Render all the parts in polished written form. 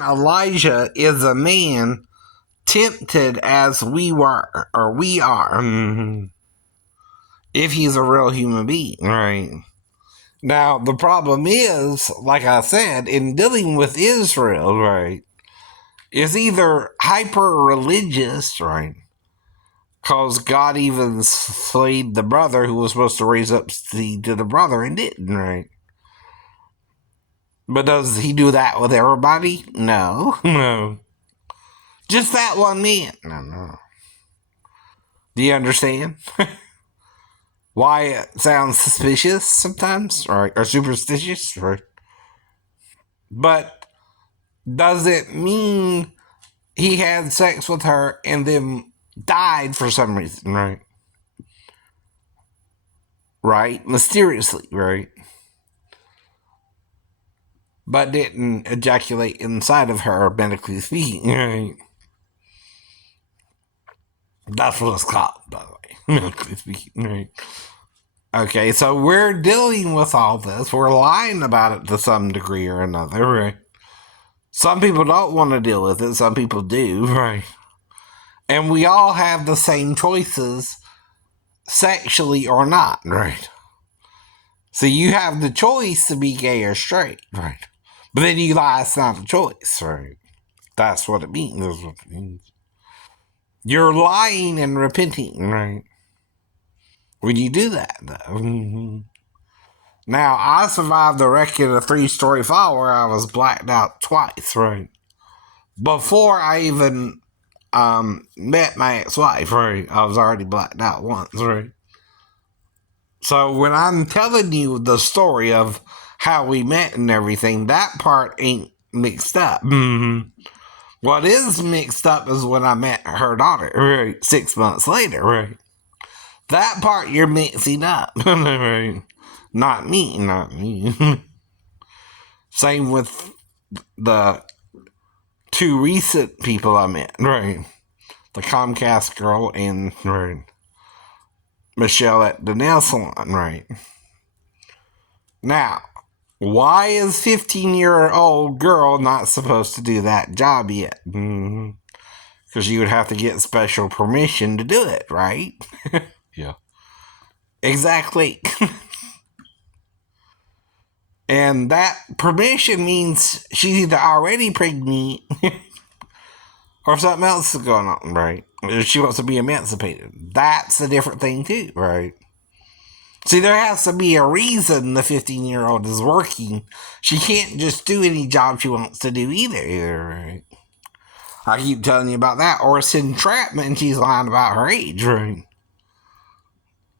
Elijah is a man tempted as we were, or we are, if he's a real human being, right? Now, the problem is, like I said, in dealing with Israel, right, is either hyper religious, right? Because God even slayed the brother who was supposed to raise up seed to the brother and didn't, right? But does he do that with everybody? No. No. Just that one man. No. Do you understand? Why it sounds suspicious sometimes, or superstitious, right? But does it mean he had sex with her and then died for some reason, right? Right? Mysteriously, right? But didn't ejaculate inside of her, medically speaking, right? That's what it's called, by the way, medically speaking, right? Okay, so we're dealing with all this. We're lying about it to some degree or another, right? Some people don't want to deal with it, some people do, right? And we all have the same choices, sexually or not, right? So you have the choice to be gay or straight, right? But then you lie, it's not a choice, right? That's what it means. That's what it means. You're lying and repenting, right? When you do that, though. Now, I survived the wreck in a 3-story fall where I was blacked out twice, right? Before I even met my ex-wife, right? I was already blacked out once, right? So when I'm telling you the story of how we met and everything, that part ain't mixed up. What is mixed up is when I met her daughter, right? 6 months later, right? That part you're mixing up, right? Not me. Same with the 2 recent people I met, right? The Comcast girl and, right, Michelle at the nail salon, right? Now, why is 15-year-old girl not supposed to do that job yet? Because you would have to get special permission to do it, right? Yeah. Exactly. And that permission means she's either already pregnant or something else is going on, right? If she wants to be emancipated. That's a different thing, too, right? See, there has to be a reason the 15-year-old is working. She can't just do any job she wants to do either, right? I keep telling you about that. Or it's entrapment and she's lying about her age, right?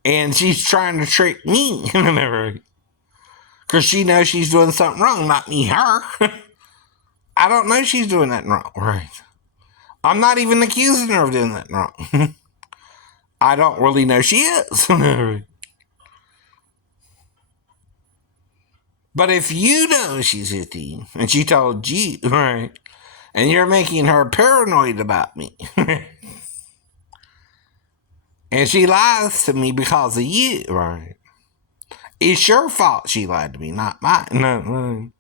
And she's trying to trick me, right? Because she knows she's doing something wrong, not me, her. I don't know she's doing that wrong, right? I'm not even accusing her of doing that wrong. I don't really know she is. But if you know she's 15 and she told you, right, and you're making her paranoid about me, and she lies to me because of you, right, it's your fault she lied to me, not mine. No.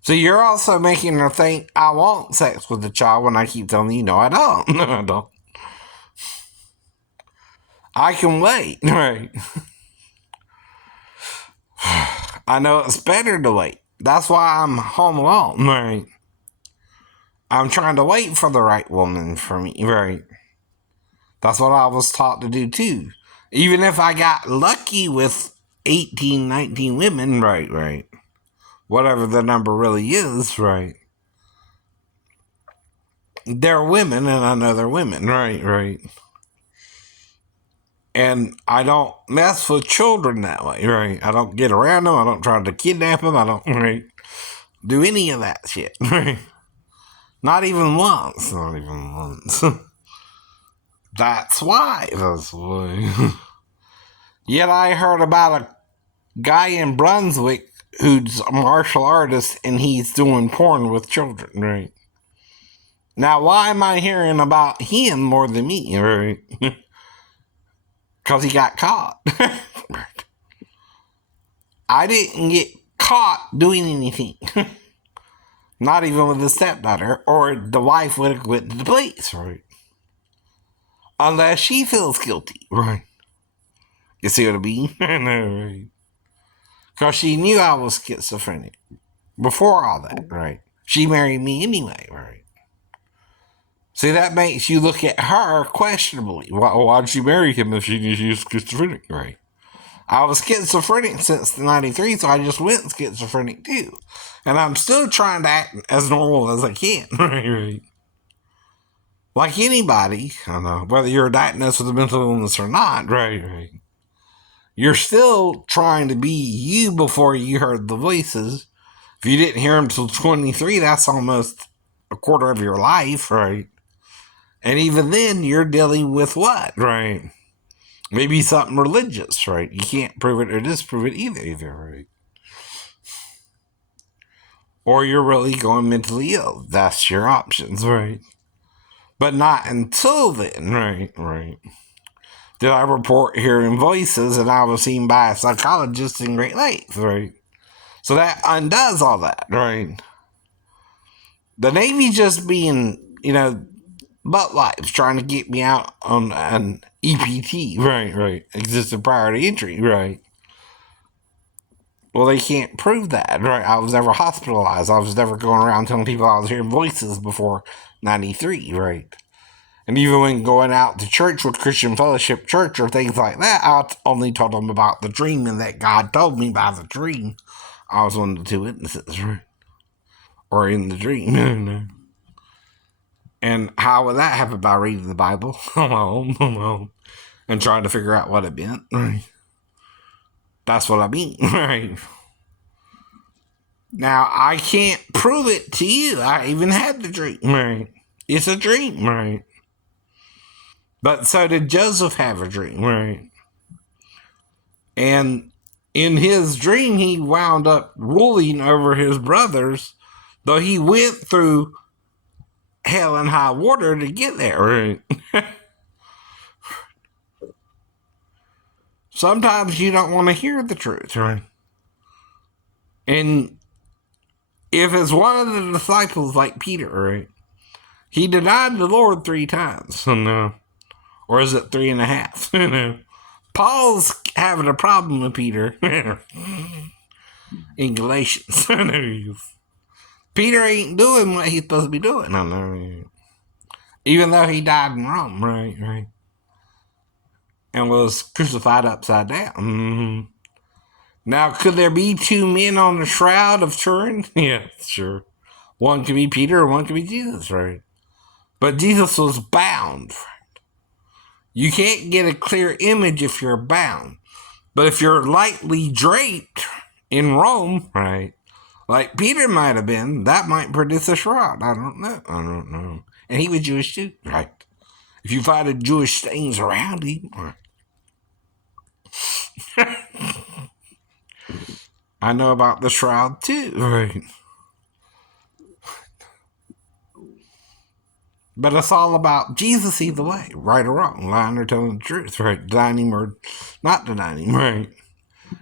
So you're also making her think I want sex with the child when I keep telling you, no, I don't. No, I don't. I can wait, right? I know it's better to wait. That's why I'm home alone, right? I'm trying to wait for the right woman for me, right? That's what I was taught to do too. Even if I got lucky with 18, 19 women, right. Whatever the number really is, right. They're women and I know they're women, right. And I don't mess with children that way, right? I don't get around them. I don't try to kidnap them. I don't, right, do any of that shit, right? Not even once. Not even once. That's why. That's why. Yet I heard about a guy in Brunswick who's a martial artist and he's doing porn with children, right? Now, why am I hearing about him more than me, right? Because he got caught. I didn't get caught doing anything. Not even with the stepdaughter, or the wife would have went to the police, right? Unless she feels guilty, right? You see what I mean? No, right? Because she knew I was schizophrenic before all that, right? She married me anyway, right? See, that makes you look at her questionably. Why'd she marry him if she knew she was schizophrenic, right? I was schizophrenic since the 93, so I just went schizophrenic too. And I'm still trying to act as normal as I can, right? Like anybody, I don't know, whether you're diagnosed with a mental illness or not, right? You're still trying to be you before you heard the voices. If you didn't hear them until 23, that's almost a quarter of your life, right? And even then, you're dealing with what, right? Maybe something religious, right? You can't prove it or disprove it either, right? Or you're really going mentally ill. That's your options, right? But not until then, right? Did I report hearing voices and I was seen by a psychologist in Great Lakes, right? So that undoes all that, right? The Navy just being, butt wipes trying to get me out on an EPT, right? Existed prior to entry, right? Well, they can't prove that, right? I was never hospitalized. I was never going around telling people I was hearing voices before 93, right? And even when going out to church with Christian Fellowship Church or things like that, I only told them about the dream and that God told me by the dream. I was one of the two witnesses, right? Or in the dream. And how would that happen? By reading the Bible on my own, and trying to figure out what it meant, right? That's what I mean, right? Now, I can't prove it to you. I even had the dream, right? It's a dream, right? But so did Joseph have a dream, right? And in his dream, he wound up ruling over his brothers, though he went through hell and high water to get there, right? Sometimes you don't want to hear the truth, right? And if it's one of the disciples like Peter, right? He denied the Lord 3 times. No. Or is it 3.5? Paul's having a problem with Peter in Galatians. Peter ain't doing what he's supposed to be doing. No. Even though he died in Rome, right? And was crucified upside down. Mm-hmm. Now, could there be 2 men on the shroud of Turin? Yeah, sure. One could be Peter, one could be Jesus, right? But Jesus was bound. You can't get a clear image if you're bound. But if you're lightly draped in Rome, right, like Peter might have been, that might produce a shroud. I don't know. And he was Jewish too, right? If you find a Jewish stains around him, right? I know about the shroud too, right? But it's all about Jesus either way, right or wrong, lying or telling the truth, right? Denying him or not denying him, right?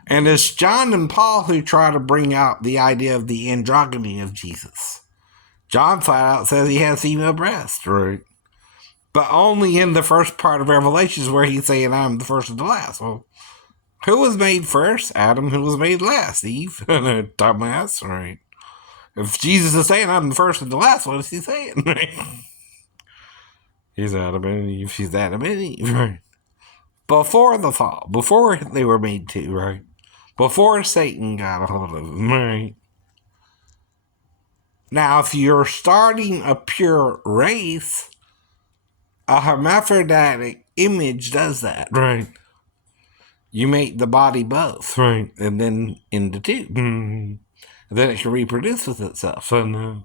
And it's John and Paul who try to bring out the idea of the androgyny of Jesus. John flat out says he has female breasts, right? But only in the first part of Revelations where he's saying, I'm the first and the last. Well, who was made first? Adam. Who was made last? Eve. Dumbass, right? If Jesus is saying, I'm the first and the last, what is he saying? He's Adam and Eve. She's Adam and Eve, right? Before the fall. Before they were made two, right? Before Satan got a hold of them, right? Now, if you're starting a pure race, a hermaphroditic image does that, right? You make the body both, right? And then into two. Mm-hmm. Then it can reproduce with itself. And,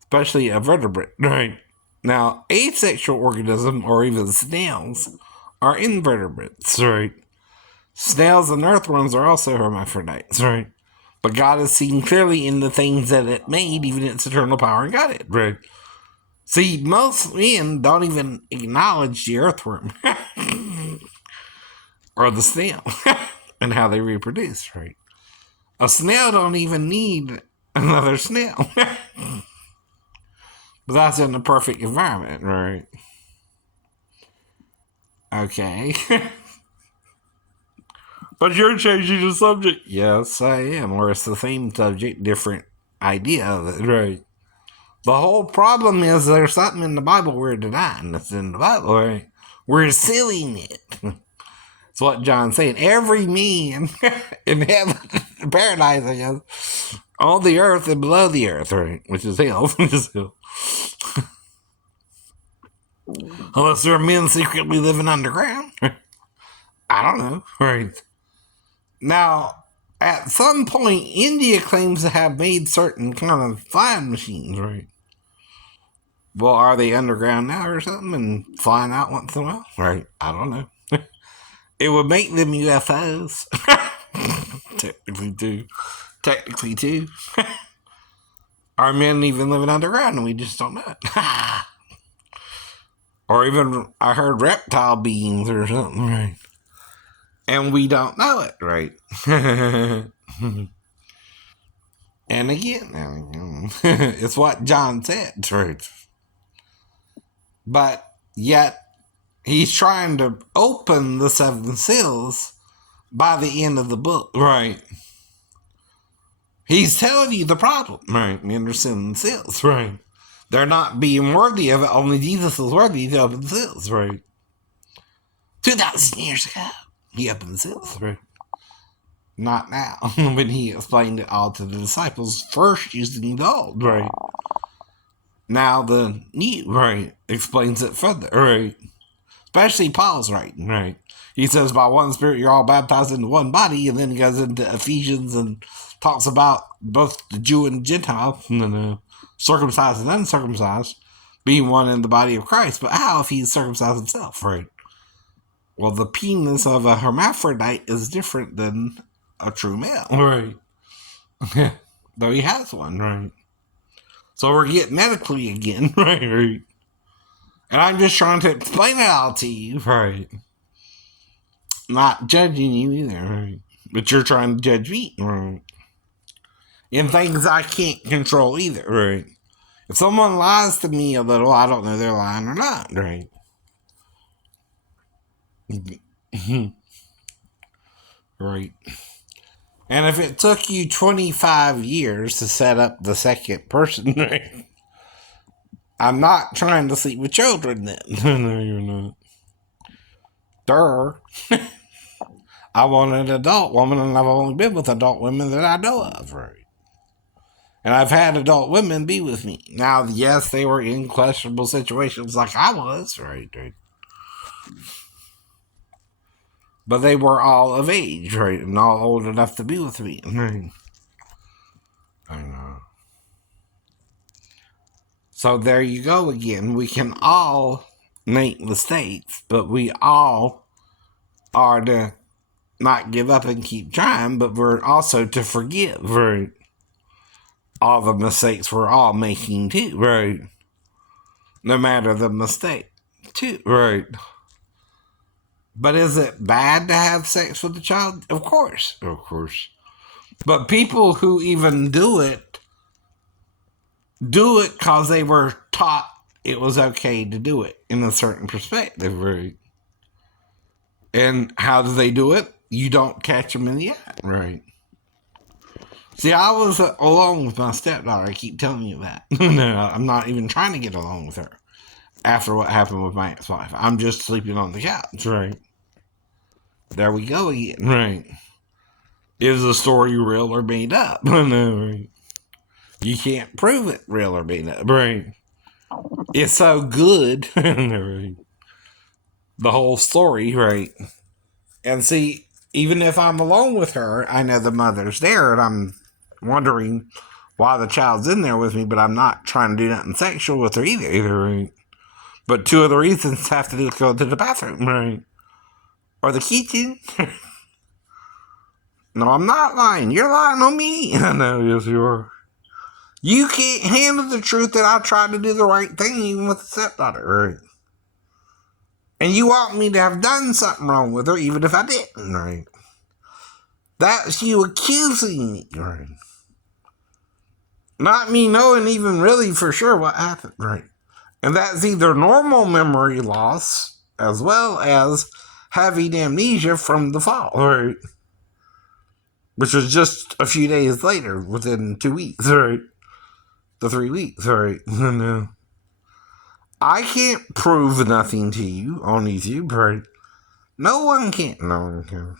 especially a vertebrate, right? Now, asexual organisms, or even snails, are invertebrates, right? Snails and earthworms are also hermaphrodites, right? But God is seen clearly in the things that it made, even its eternal power and got it, right? See, most men don't even acknowledge the earthworm or the snail and how they reproduce, right? A snail don't even need another snail. But that's in the perfect environment, right? Okay. But you're changing the subject. Yes, I am. Or it's the same subject, different idea of it, right? The whole problem is there's something in the Bible we're denying that's in the Bible, right? We're sealing it. That's what John's saying. Every man in heaven, paradise, I guess, on the earth and below the earth, right? Which is hell. Which is hell. Unless there are men secretly living underground. I don't know, right? Now, at some point, India claims to have made certain kind of flying machines, right? Well, are they underground now or something and flying out once in a while? Right? I don't know. It would make them UFOs. Technically, too. Are men even living underground and we just don't know it? Or even, I heard reptile beings or something, right? And we don't know it, right? And again, it's what John said, right? But yet, he's trying to open the seven seals by the end of the book, right? He's telling you the problem, right? Men are seven seals, right? They're not being worthy of it. Only Jesus is worthy to open the seals, right? 2,000 years ago, he opened the seals, right? Not now, when he explained it all to the disciples, first using the old, right? Now the new, right, explains it further, right? Especially Paul's writing, right? He says, by one Spirit, you're all baptized into one body, and then he goes into Ephesians and talks about both the Jew and Gentile, circumcised and uncircumcised, being one in the body of Christ. But how if he's circumcised himself, right? Well, the penis of a hermaphrodite is different than a true male, right? Though he has one, right? So we're getting medically again, right? And I'm just trying to explain it all to you, right? Not judging you either, right? But you're trying to judge me, right? In things I can't control either, right? If someone lies to me a little, I don't know if they're lying or not, right? Right. And if it took you 25 years to set up the second person, right? I'm not trying to sleep with children then. No, you're not. Duh. I want an adult woman, and I've only been with adult women that I know of, right? And I've had adult women be with me. Now, yes, they were in questionable situations like I was, right? But they were all of age, right? And all old enough to be with me, right? I know. So there you go again. We can all make mistakes, but we all are to not give up and keep trying, but we're also to forgive, right? All the mistakes we're all making too, right? No matter the mistake, too, right? But is it bad to have sex with a child? Of course. But people who even do it because they were taught it was okay to do it in a certain perspective, right? And how do they do it? You don't catch them in the act, right? See, I was alone with my stepdaughter. I keep telling you that. No, I'm not even trying to get along with her after what happened with my ex-wife. I'm just sleeping on the couch, right? There we go again, right? Is the story real or made up? No, right? You can't prove it real or made up, right? It's so good, right? The whole story, right? And see, even if I'm alone with her, I know the mother's there, and I'm wondering why the child's in there with me, but I'm not trying to do nothing sexual with her either, right? But two of the reasons have to do with going to the bathroom, right? Or the kitchen. No, I'm not lying. You're lying on me. I know, yes, you are. You can't handle the truth that I tried to do the right thing even with the stepdaughter, right? And you want me to have done something wrong with her even if I didn't, right? That's you accusing me, right? Not me knowing even really for sure what happened, right? And that's either normal memory loss as well as having amnesia from the fall, right? Which was just a few days later, within 2 weeks, right? The 3 weeks, right? No. I can't prove nothing to you on YouTube, right? No one can. No one can.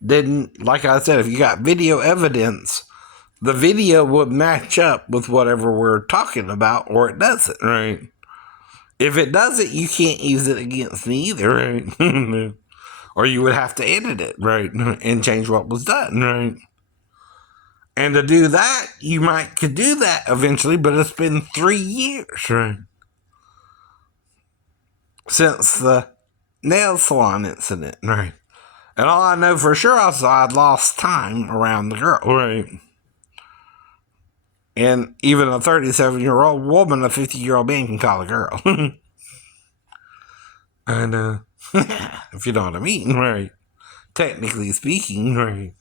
Then, like I said, if you got video evidence, the video would match up with whatever we're talking about, or it doesn't, right? If it doesn't, you can't use it against me either, right? Or you would have to edit it, right? And change what was done, right? And to do that, you could do that eventually, but it's been 3 years, right? Since the nail salon incident, right? And all I know for sure is I'd lost time around the girl, right? And even a 37-year-old woman, a 50-year-old man can call a girl. And, if you know what I mean, right? Technically speaking, right?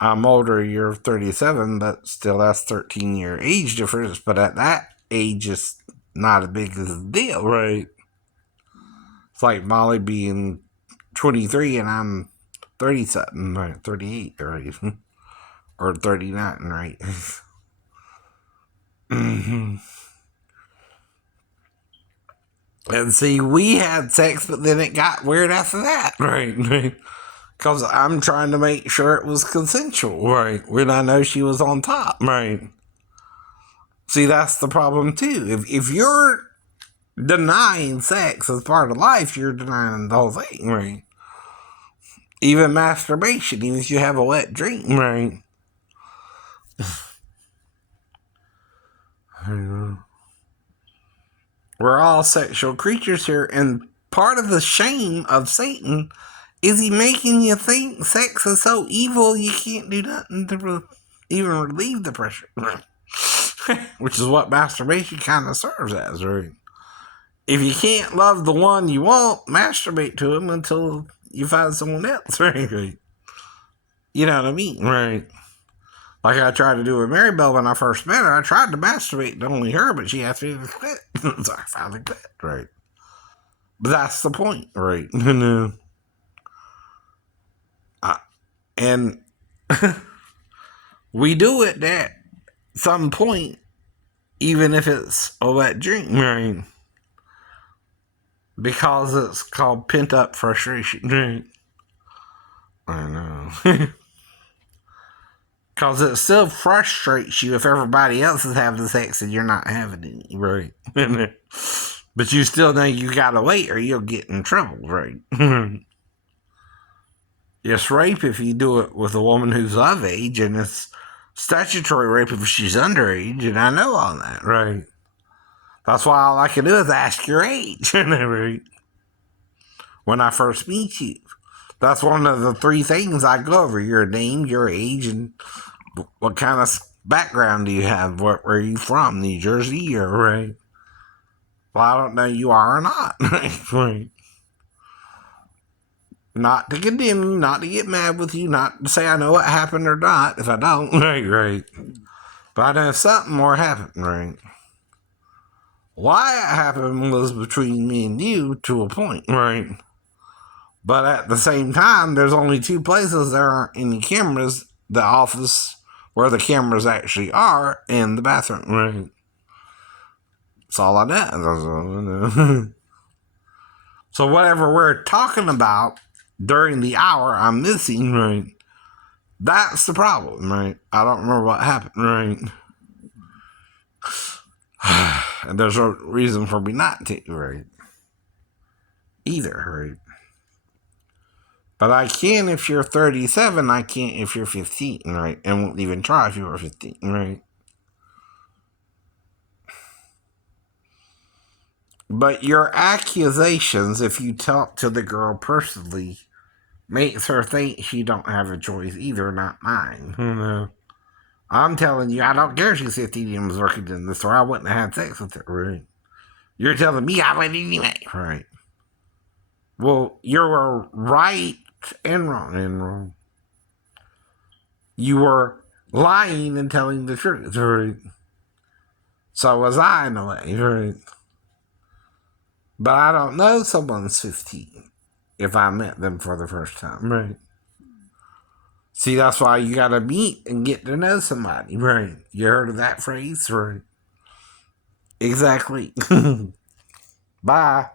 I'm older, you're 37, but still that's 13-year age difference. But at that age, it's not as big as a deal, right? It's like Molly being 23 and I'm 30 something, right? 38, right? Or 39, right? And see, we had sex, but then it got weird after that, right? Because I'm trying to make sure it was consensual, right? When I know she was on top, right? See, that's the problem too. If you're denying sex as part of life, you're denying the whole thing, right? Even masturbation, even if you have a wet dream, right? We're all sexual creatures here, and part of the shame of Satan is he making you think sex is so evil you can't do nothing to even relieve the pressure. Which is what masturbation kind of serves as, right? If you can't love the one you want, masturbate to him until you find someone else, right? You know what I mean, right? Like I tried to do with Maribel when I first met her. I tried to masturbate to only her, but she asked me to quit. So I finally quit, right? But that's the point, right? And we do it at some point, even if it's a wet dream, right? Because it's called pent up frustration, right? I know. Because it still frustrates you if everybody else is having sex and you're not having any, right? But you still know you gotta wait or you'll get in trouble, right? It's rape if you do it with a woman who's of age, and it's statutory rape if she's underage, and I know all that, right? That's why all I can do is ask your age, right? When I first meet you. That's one of the 3 things I go over: your name, your age, and what kind of background do you have? Where are you from? New Jersey, or right? Well, I don't know you are or not. Right? Not to condemn you, not to get mad with you, not to say I know what happened or not, if I don't. Right. But I know something more happened, right? Why it happened was between me and you to a point, right? But at the same time, there's only 2 places there aren't any cameras: the office where the cameras actually are and the bathroom, right? That's all I know. So whatever we're talking about during the hour I'm missing, right? That's the problem, right? I don't remember what happened, right? And there's a reason for me not to, right? Either, right? But I can if you're 37, I can't if you're 15, right? And won't even try if you were 15, right? But your accusations, if you talk to the girl personally, makes her think she don't have a choice either, not mine. I'm telling you, I don't care if she's 15 and was working in the store. I wouldn't have had sex with her, right? You're telling me I would anyway, right? Well, you were right and wrong and wrong. You were lying and telling the truth, right? So was I in a way, right? But I don't know someone's 15 if I met them for the first time, right? See, that's why you gotta meet and get to know somebody, right? You heard of that phrase, right? Exactly. Bye.